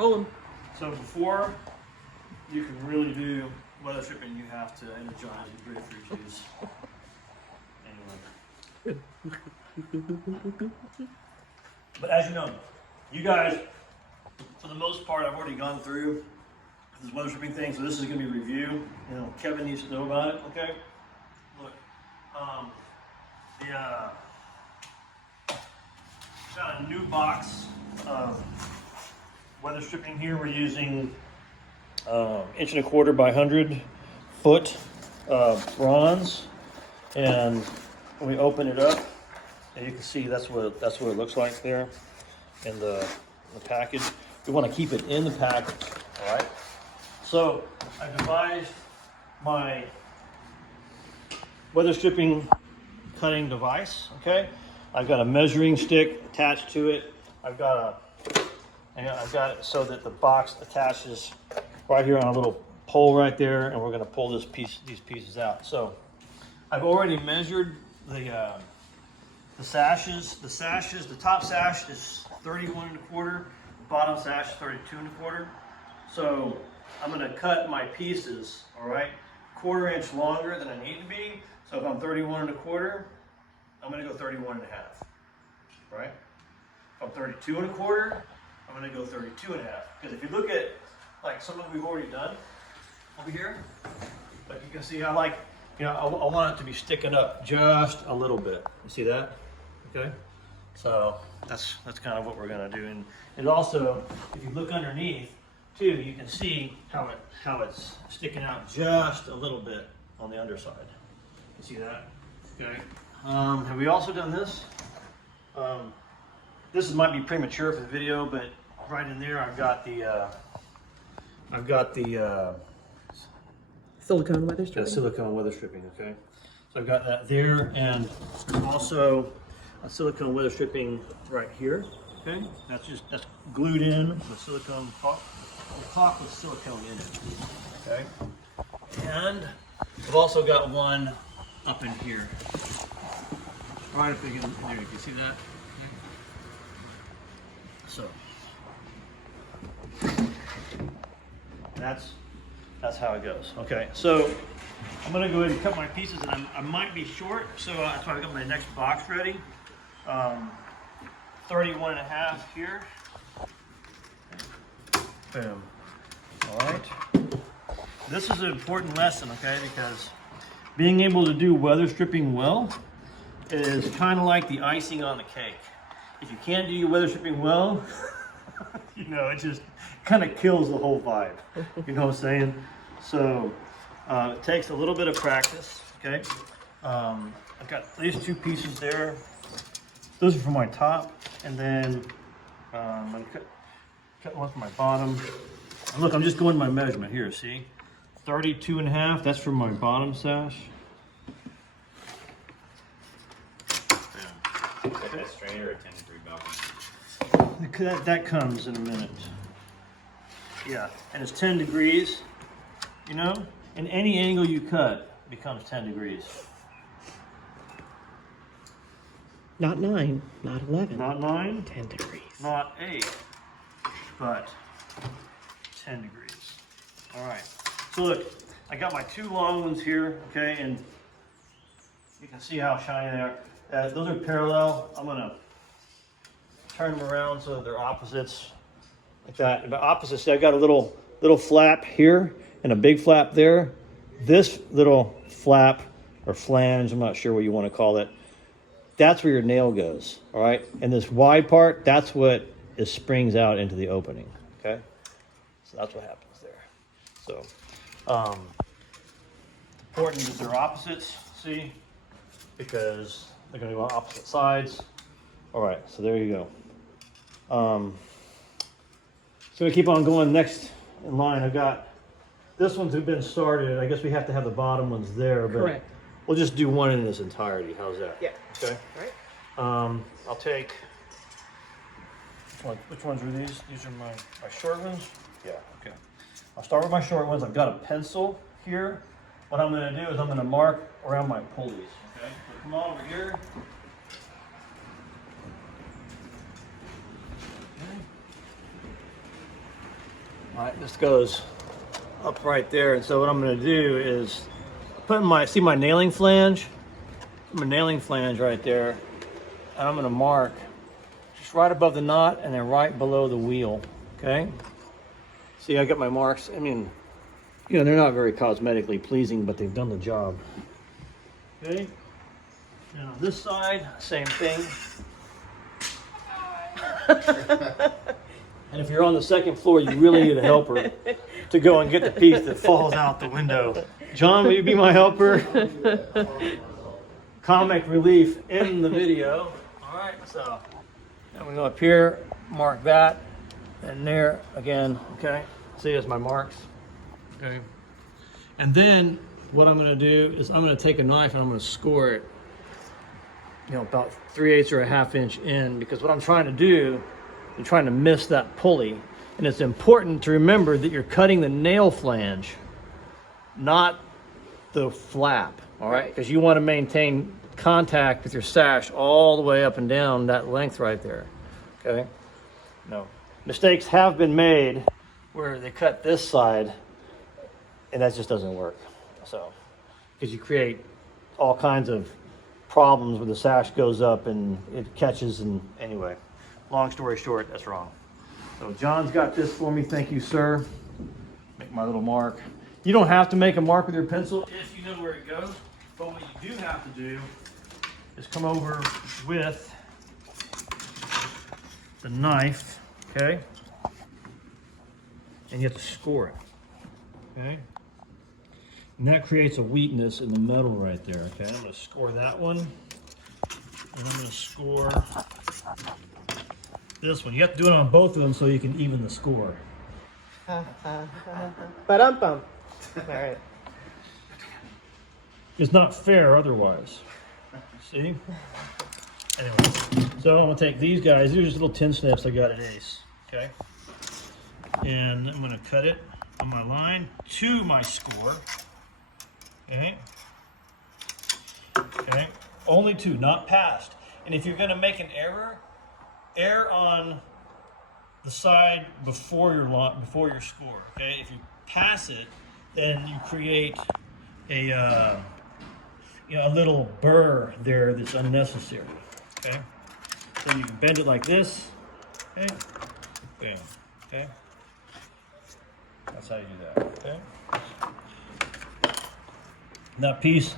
Rolling. So before you can really do weather stripping, you have to energize your grapefruit juice. Anyway. But as you know, you guys, for the most part, I've already gone through this weather stripping thing, so this is going to be a review. You know, Kevin needs to know about it, okay? Look, got a new box of weather stripping here. We're using 1.25 by 100 foot bronze, and when we open it up, and you can see that's what it looks like there in the package. We want to keep it in the package, all right? So I devised my weather stripping cutting device, okay? I've got a measuring stick attached to it. I've got it so that the box attaches right here on a little pole right there, and we're gonna pull these pieces out. So I've already measured the sashes. The top sash is 31.25, the bottom sash is 32.25. So I'm gonna cut my pieces, all right, 1/4 inch longer than I need to be. So if I'm 31.25, I'm gonna go 31.5, right? If I'm 32.25, I'm gonna go 32.5. Because if you look at like some of we've already done over here, like you can see I like, you know, I want it to be sticking up just a little bit. You see that? Okay. So that's kind of what we're gonna do. And also, if you look underneath too, you can see how it's sticking out just a little bit on the underside. You see that? Okay. Have we also done this? This might be premature for the video, but right in there I've got the Silicone weather stripping. silicone weather stripping. Okay, so I've got that there, and also a silicone weather stripping right here. Okay, that's glued in with silicone caulk. The caulk with silicone in it. Okay, and I've also got one up in here. Right up in there, you can see that? So, that's how it goes. Okay, so I'm gonna go ahead and cut my pieces, and I might be short, so that's why I got my next box ready. 31.5 here. Boom. All right. This is an important lesson, okay, because being able to do weather stripping well is kind of like the icing on the cake. If you can't do your weather stripping well, you know, it just kind of kills the whole vibe. You know what I'm saying? So it takes a little bit of practice, okay? I've got these two pieces there. Those are for my top, and then I'm gonna cut one for my bottom. And look, I'm just going by measurement here, see? 32.5, that's for my bottom sash. Is that straight or a 10-degree balcony? That comes in a minute. Yeah, and it's 10 degrees, you know? And any angle you cut becomes 10 degrees. Not 9, not 11. Not 9, 10 degrees. not 8, but 10 degrees. All right, so look, I got my two long ones here, okay, and you can see how shiny they are. Those are parallel. I'm gonna turn them around so they're opposites, like that. But opposites, I've got a little flap here and a big flap there. This little flap or flange, I'm not sure what you want to call it, that's where your nail goes, all right? And this wide part, that's what springs out into the opening, okay? So that's what happens there. So, important that they're opposites, see? Because they're gonna go on opposite sides. All right, so there you go. So we keep on going. Next in line, I've got, this one's been started. I guess we have to have the bottom ones there, but Correct. we'll just do one in its entirety. How's that? Yeah. Okay. All right. I'll take, which ones are these? These are my short ones? Yeah, okay. I'll start with my short ones. I've got a pencil here. What I'm gonna do is I'm gonna mark around my pulleys, okay? So come on over here. Okay. All right, this goes up right there. And so what I'm going to do is put see my nailing flange? My nailing flange right there. And I'm going to mark just right above the knot and then right below the wheel. Okay. See, I got my marks. I mean, you know, they're not very cosmetically pleasing, but they've done the job. Okay. And on this side, same thing. And if you're on the second floor, you really need a helper to go and get the piece that falls out the window. John, will you be my helper? Comic relief in the video. All right, so I'm gonna go up here, mark that, and there again, okay? See, there's my marks, okay? And then what I'm gonna do is I'm gonna take a knife and I'm gonna score it, you know, about 3/8 or a ½ inch in, because what I'm trying to do, I'm trying to miss that pulley. And it's important to remember that you're cutting the nail flange, not the flap, all right? Because you want to maintain contact with your sash all the way up and down that length right there, okay? No, mistakes have been made where they cut this side and that just doesn't work. So, because you create all kinds of problems where the sash goes up and it catches, and anyway, long story short, that's wrong. So John's got this for me, thank you, sir. Make my little mark. You don't have to make a mark with your pencil if you know where it goes, but what you do have to do is come over with the knife, okay? And you have to score it, okay? And that creates a weakness in the metal right there, okay? I'm gonna score that one, and I'm gonna score this one. You have to do it on both of them so you can even the score. Ba-dum-bum. All right. It's not fair otherwise. See? Anyway, so I'm gonna take these guys. These are just little tin snips I got at Ace, okay? And I'm gonna cut it on my line to my score, okay? Okay, only two, not past. And if you're gonna make an error, err on the side before your score, okay? If you pass it, then you create a you know, a little burr there that's unnecessary, okay? So you can bend it like this, okay? Bam, okay? That's how you do that, okay? And that piece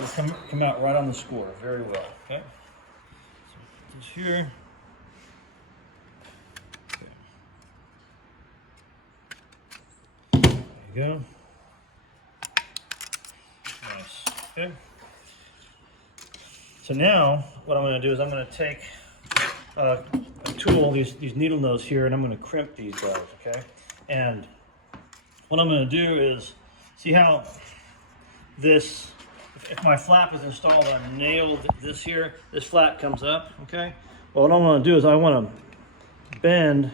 will come out right on the score very well, okay? So put this here. Okay. There you go. Nice, okay? So now, what I'm going to do is I'm going to take a tool, these needle nose here, and I'm going to crimp these guys, okay? And what I'm going to do is, see how this, if my flap is installed, I've nailed this here, this flap comes up, okay? Well, what I want to do is I want to bend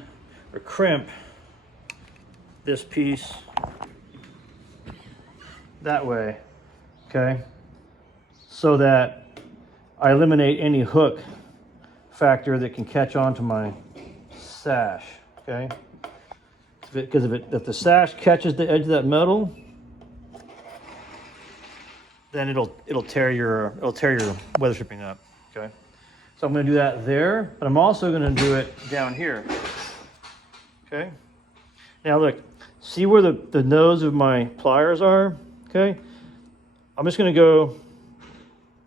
or crimp this piece that way, okay? So that I eliminate any hook factor that can catch onto my sash, okay? Because if the sash catches the edge of that metal, then it'll tear your weather stripping up, okay? So I'm going to do that there, but I'm also going to do it down here, okay? Now look, see where the nose of my pliers are, okay? I'm just going to go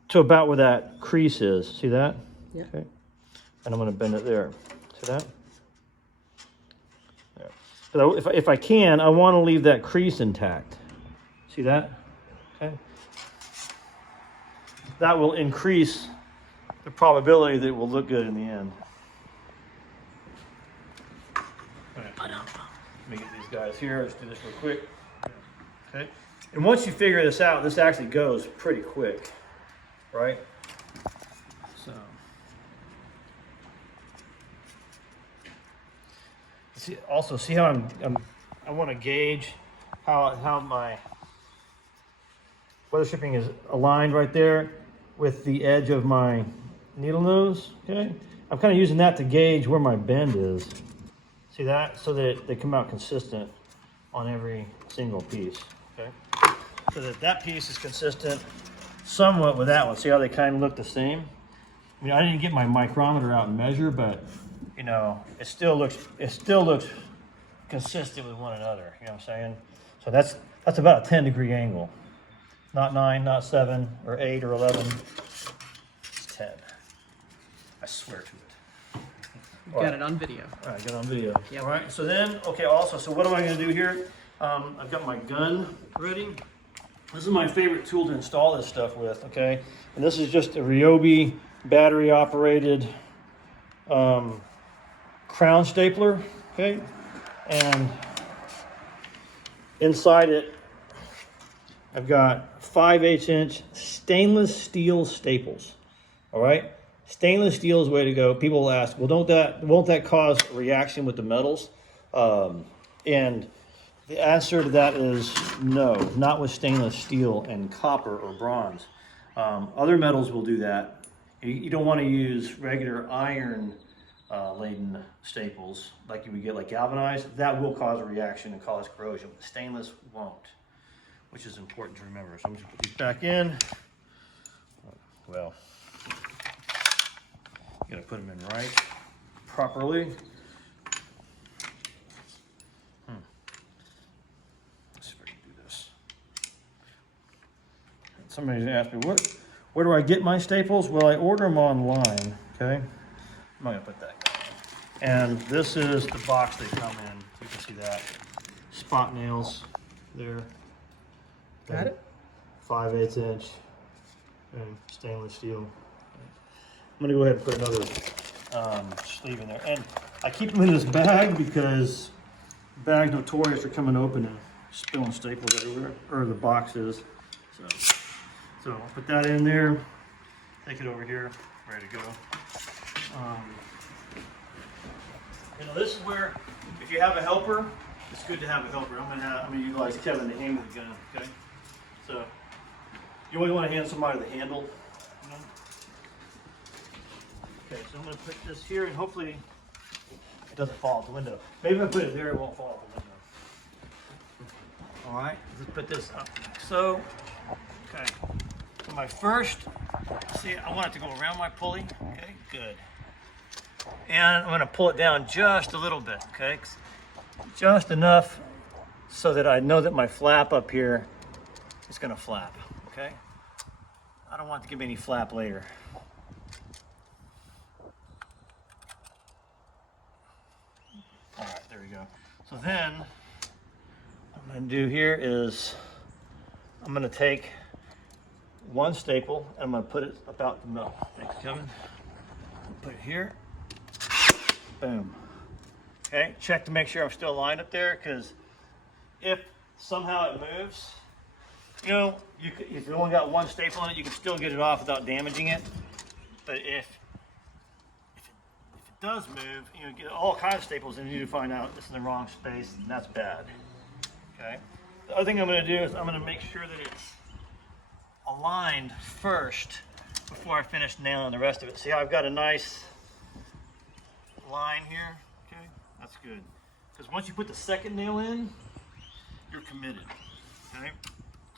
to about where that crease is. See that? Yeah. Okay. And I'm going to bend it there. See that? Yeah. But if I can, I want to leave that crease intact. See that? Okay. That will increase the probability that it will look good in the end. All right. Let me get these guys here. Let's do this real quick. Okay. And once you figure this out, this actually goes pretty quick. Right? So see how I want to gauge how my weather stripping is aligned right there with the edge of my needle nose, okay? I'm kind of using that to gauge where my bend is. See that? So that they come out consistent on every single piece, okay? So that that piece is consistent somewhat with that one. See how they kind of look the same? I mean, I didn't get my micrometer out and measure, but you know, it still looks consistent with one another. You know what I'm saying? So that's about a 10-degree angle, not 9, not 7, or 8, or 11. It's 10. I swear to it. You got it on video. All right, got it on video. Yep. All right. So then, okay. Also, so what am I going to do here? I've got my gun ready. This is my favorite tool to install this stuff with. Okay, and this is just a Ryobi battery operated crown stapler. Okay, and inside it, I've got 5/8 inch stainless steel staples. All right, stainless steel is the way to go. People will ask, well, won't that cause a reaction with the metals? And the answer to that is no, not with stainless steel and copper or bronze. Other metals will do that. You don't want to use regular iron laden staples like you would get like galvanized. That will cause a reaction and cause corrosion. Stainless won't, which is important to remember. So I'm just gonna put these back in. Well, you gotta put them in right, properly. Let's see if I can do this. Somebody's asked me, where do I get my staples? Well, I order them online, okay? I'm not gonna put that. And this is the box they come in. You can see that. Spot nails there. Got it? 5/8 inch and stainless steel. I'm gonna go ahead and put another sleeve in there. And I keep them in this bag because the bag's notorious for coming open and spilling staples everywhere, or the boxes. So I'll put that in there, take it over here, ready to go. You know, this is where, if you have a helper, it's good to have a helper. I'm gonna utilize Kevin to hand me the gun, okay? So you always want to hand somebody the handle. You know? Okay, so I'm gonna put this here and hopefully it doesn't fall out the window. Maybe if I put it there, it won't fall out the window. All right, let's put this up. So, okay. So my first, see, I want it to go around my pulley. Okay, good. And I'm gonna pull it down just a little bit, okay? Just enough so that I know that my flap up here is gonna flap, okay? I don't want to give me any flap later. All right, there we go. So then, what I'm gonna do here is, I'm gonna take one staple and I'm gonna put it about the middle. Thanks, Kevin. Put it here. Boom. Okay, check to make sure I'm still aligned up there, because if somehow it moves, you know, if you only got one staple in it, you can still get it off without damaging it. But if it does move, you know, get all kinds of staples and you need to find out it's in the wrong space, and that's bad. Okay. The other thing I'm going to do is I'm going to make sure that it's aligned first before I finish nailing the rest of it. See how I've got a nice line here? Okay, that's good. Because once you put the second nail in, you're committed. Okay,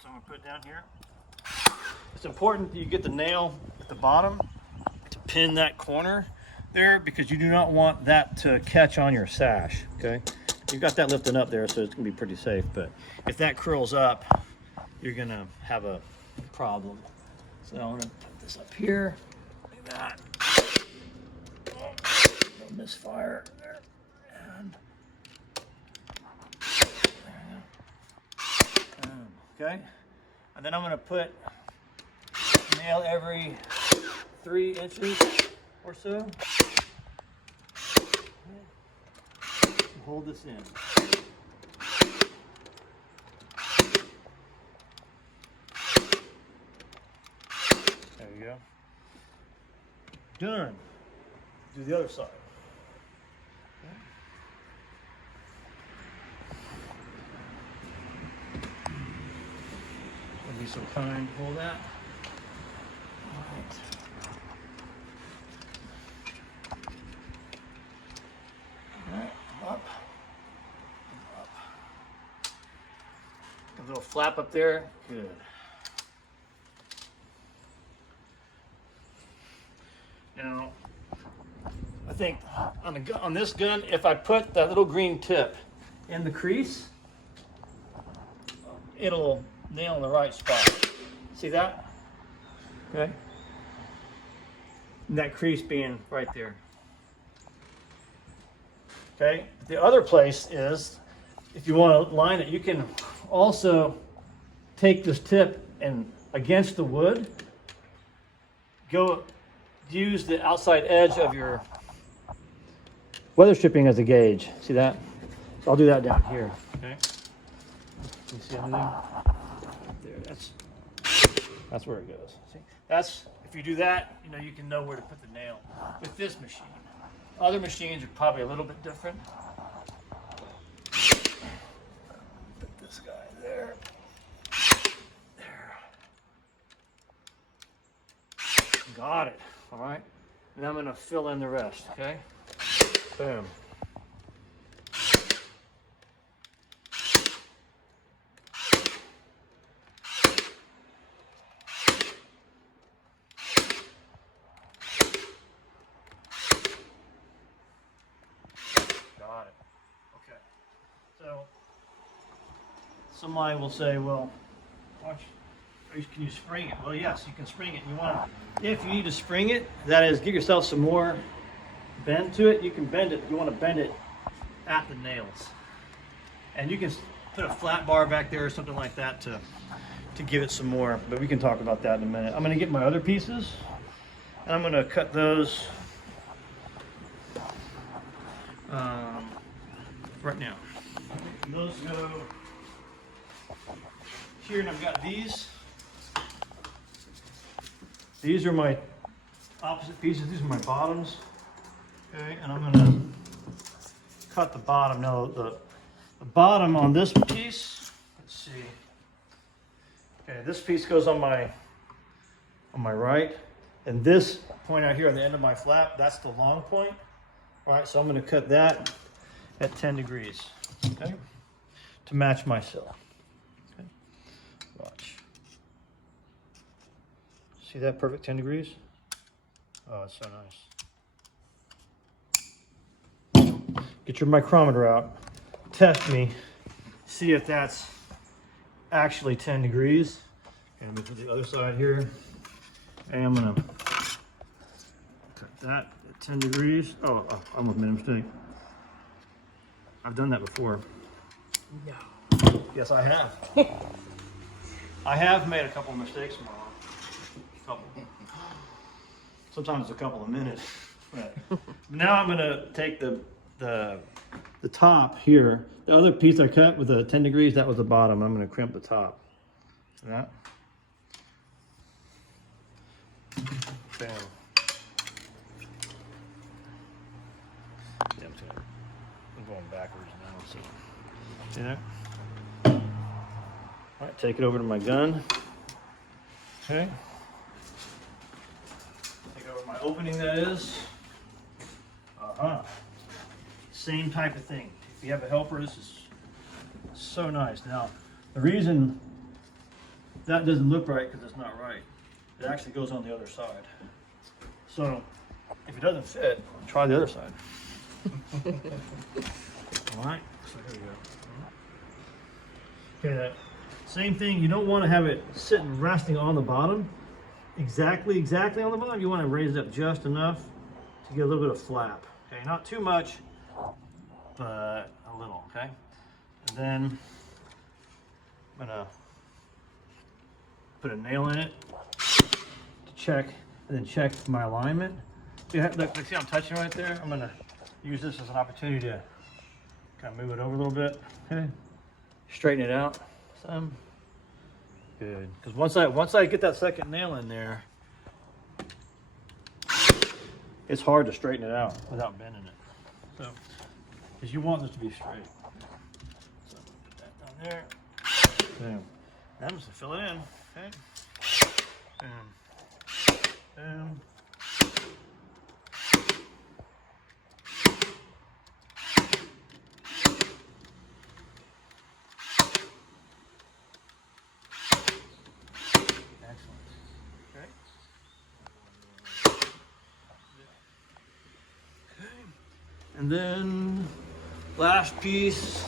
so I'm gonna put it down here. It's important that you get the nail at the bottom to pin that corner there, because you do not want that to catch on your sash. Okay, you've got that lifting up there, so it's gonna be pretty safe. But if that curls up, you're gonna have a problem. So I'm gonna put this up here, like that. Misfire there, and okay, and then I'm going to put nail every 3 inches or so. Hold this in. There you go. Done. Do the other side. Be so kind, hold that. All right. All right, up. A little flap up there. Good. Now, I think on this gun, if I put that little green tip in the crease, it'll nail in the right spot. See that? Okay. And that crease being right there. Okay. The other place is, if you want to line it, you can also take this tip and against the wood, go use the outside edge of your weather stripping as a gauge. See that? So I'll do that down here. Okay. You see everything? There. That's where it goes. See? That's, if you do that, you know, you can know where to put the nail with this machine. Other machines are probably a little bit different. Put this guy there. There. Got it. All right. And I'm going to fill in the rest. Okay. Boom. Got it. Okay. So somebody will say, well, watch, can you spring it? Well, yes, you can spring it. You want to, if you need to spring it, that is, give yourself some more bend to it. You can bend it. You want to bend it at the nails, and you can put a flat bar back there or something like that to give it some more. But we can talk about that in a minute. I'm going to get my other pieces, and I'm going to cut those right now. And those go here, and I've got these. These are my opposite pieces. These are my bottoms. Okay, and I'm going to cut the bottom. Now, the bottom on this piece, let's see. Okay, this piece goes on my right, and this point out here on the end of my flap, that's the long point. All right, so I'm going to cut that at 10 degrees, okay, to match my sill. Okay, watch. See that perfect 10 degrees? Oh, it's so nice. Get your micrometer out, test me, see if that's actually 10 degrees. Okay, let me put the other side here. And I'm gonna cut that at 10 degrees. Oh, I almost made a mistake. I've done that before. No. Yes, I have. I have made a couple of mistakes, Mom. A couple. Sometimes a couple of minutes. But now I'm gonna take the top here. The other piece I cut with the 10 degrees, that was the bottom. I'm gonna crimp the top. See that? Bam. Yeah, I'm going backwards now. So, see that? All right, take it over to my gun. Okay. Take over my opening, that is. Same type of thing. If you have a helper, this is so nice. Now, the reason that doesn't look right because it's not right. It actually goes on the other side. So, if it doesn't fit, try the other side. All right, so here we go. Okay, that same thing. You don't want to have it sitting resting on the bottom. Exactly on the bottom. You want to raise it up just enough to get a little bit of flap. Okay, not too much, but a little. Okay, and then I'm gonna put a nail in it to check, and then check my alignment. Look, see I'm touching right there? I'm gonna use this as an opportunity to kind of move it over a little bit. Okay, straighten it out some. Good, because once I get that second nail in there, it's hard to straighten it out without bending it. So, because you want this to be straight. So put that down there. Boom. I'm just gonna fill it in. Okay. Boom. Boom. And then last piece.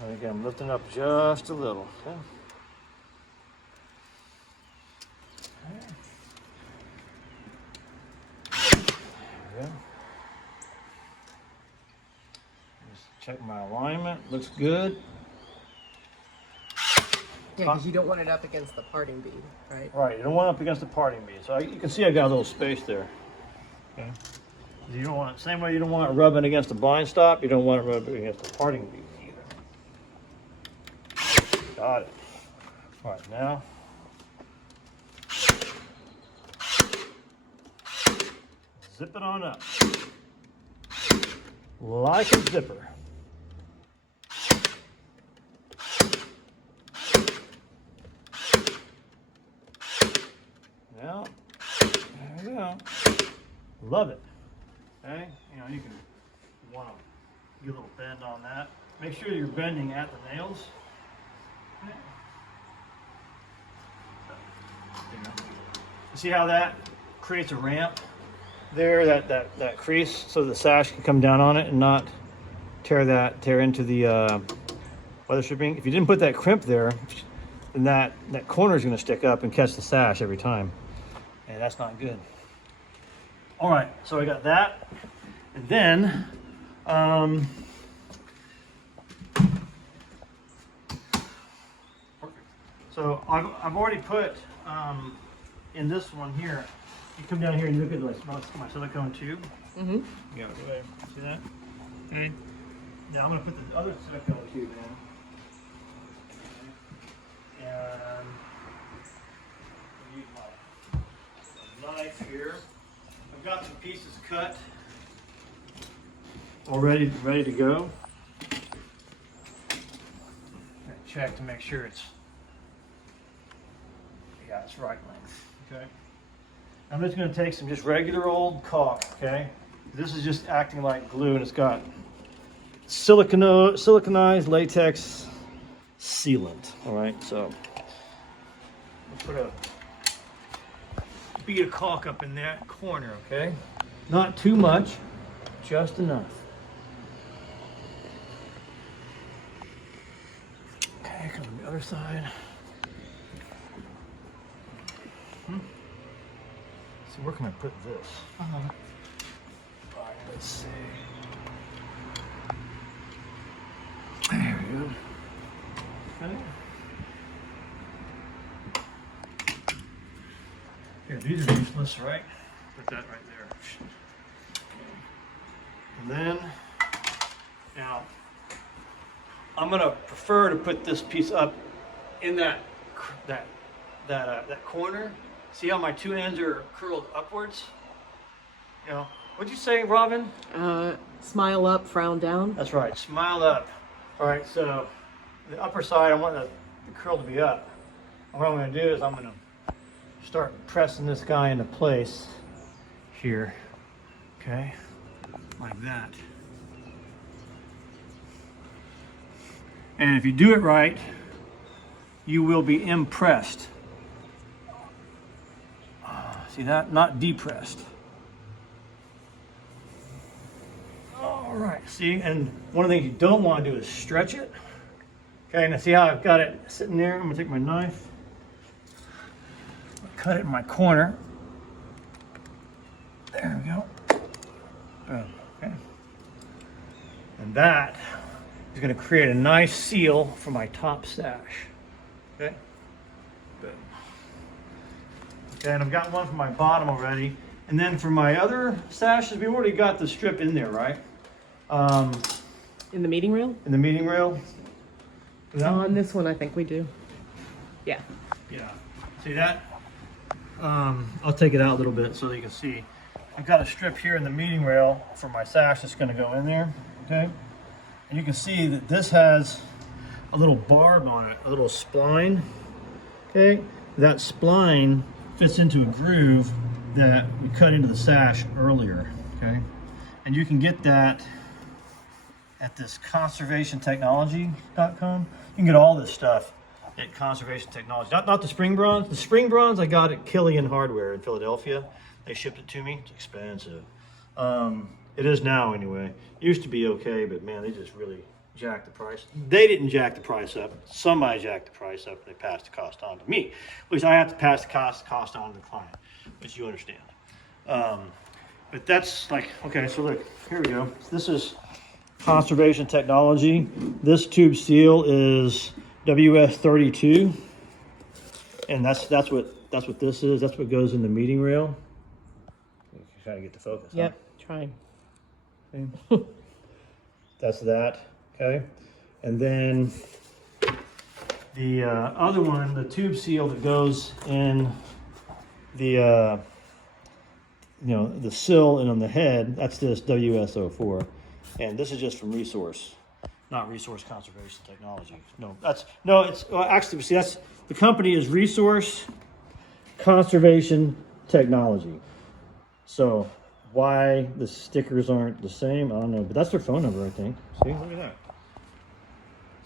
And again, I'm lifting up just a little. Okay. There we go. Just check my alignment. Looks good. Yeah, because you don't want it up against the parting bead, right? Right, you don't want it up against the parting bead. So you can see I got a little space there. Okay. You don't want it, same way you don't want it rubbing against the blind stop, you don't want it rubbing against the parting bead either. Got it. All right, now. Zip it on up. Like a zipper. Now, there we go. Love it. Okay, you know, you can want to get a little bend on that. Make sure you're bending at the nails. Okay. See how that creates a ramp there, that crease, so the sash can come down on it and not tear into the weather stripping. If you didn't put that crimp there, then that corner is going to stick up and catch the sash every time, and that's not good. All right, so I got that, and then so I've already put in this one here. You come down here and look at my silicone tube. Mm-hmm. Yeah, see that? Okay. Now I'm going to put the other silicone tube in. And use my knife here. I've got some pieces cut already, ready to go. Check to make sure it's right length. Okay. I'm just going to take some just regular old caulk. Okay. This is just acting like glue, and it's got siliconized latex sealant. All right, so we'll put a bead of caulk up in that corner. Okay, not too much, just enough. Okay, come to the other side. So where can I put this? All right, let's see. There we go. Okay. Here, these are useless, right? Put that right there. And then, now, I'm gonna prefer to put this piece up in that corner. See how my two ends are curled upwards? You know, what'd you say, Robin? Smile up, frown down. That's right, smile up. All right, so the upper side, I want the curl to be up. And what I'm gonna do is I'm gonna start pressing this guy into place here, okay, like that. And if you do it right, you will be impressed. See that? Not depressed. All right, see, and one of the things you don't want to do is stretch it. Okay, now see how I've got it sitting there? I'm gonna take my knife, cut it in my corner. There we go. Boom, okay. And that is gonna create a nice seal for my top sash. Okay, good. Okay, and I've got one for my bottom already. And then for my other sashes, we've already got the strip in there, right? In the meeting rail? In the meeting rail. On this one, I think we do. Yeah. Yeah. See that? I'll take it out a little bit so that you can see. I've got a strip here in the meeting rail for my sash that's going to go in there. Okay. And you can see that this has a little barb on it, a little spline. Okay. That spline fits into a groove that we cut into the sash earlier. Okay. And you can get that at this conservationtechnology.com. You can get all this stuff at Conservation Technology. Not the spring bronze. The spring bronze I got at Killian Hardware in Philadelphia. They shipped it to me. It's expensive. It is now anyway. Used to be okay, but man, they just really jacked the price. They didn't jack the price up. Somebody jacked the price up and they passed the cost on to me. At least I have to pass the cost on to the client, which you understand. But that's like, okay, so look, here we go. This is Conservation Technology. This tube seal is WS32. And that's what this is. That's what goes in the meeting rail. Trying to get the focus. Yep, trying. Huh? That's that. Okay. And then the other one, the tube seal that goes in the the sill and on the head, that's this WS04. And this is just from Resource, not Resource Conservation Technology. Actually, see, that's the company is Resource Conservation Technology. So why the stickers aren't the same, I don't know, but that's their phone number, I think. See, look at that.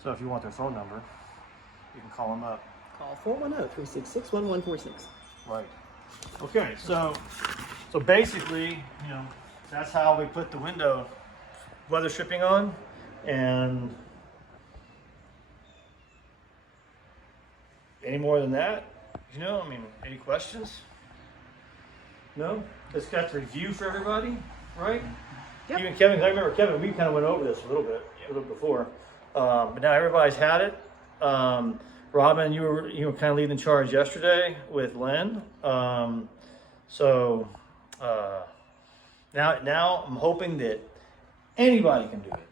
So if you want their phone number, you can call them up. Call 410-366-1146. Right. Okay, so basically, that's how we put the window weather stripping on. And any more than that, any questions? No? It's got the review for everybody, right? Yep. Even Kevin, I remember Kevin, we kind of went over this a little bit before. But now everybody's had it. Robin, you were kind of leading the charge yesterday with Len. So now I'm hoping that anybody can do it.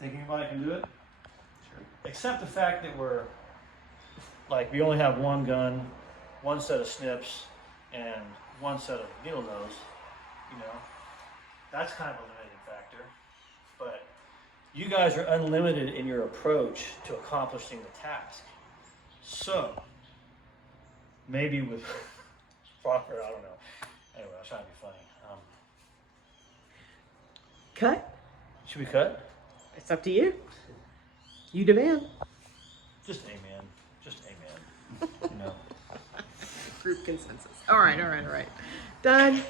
Think anybody can do it? Sure. Except the fact that we only have one gun, one set of snips, and one set of needle nose. That's kind of a limiting factor. But you guys are unlimited in your approach to accomplishing the task. So maybe with proper, I don't know. Anyway, I was trying to be funny. Cut? Should we cut? It's up to you. You demand. Just amen. Just amen. Group consensus. All right. Done.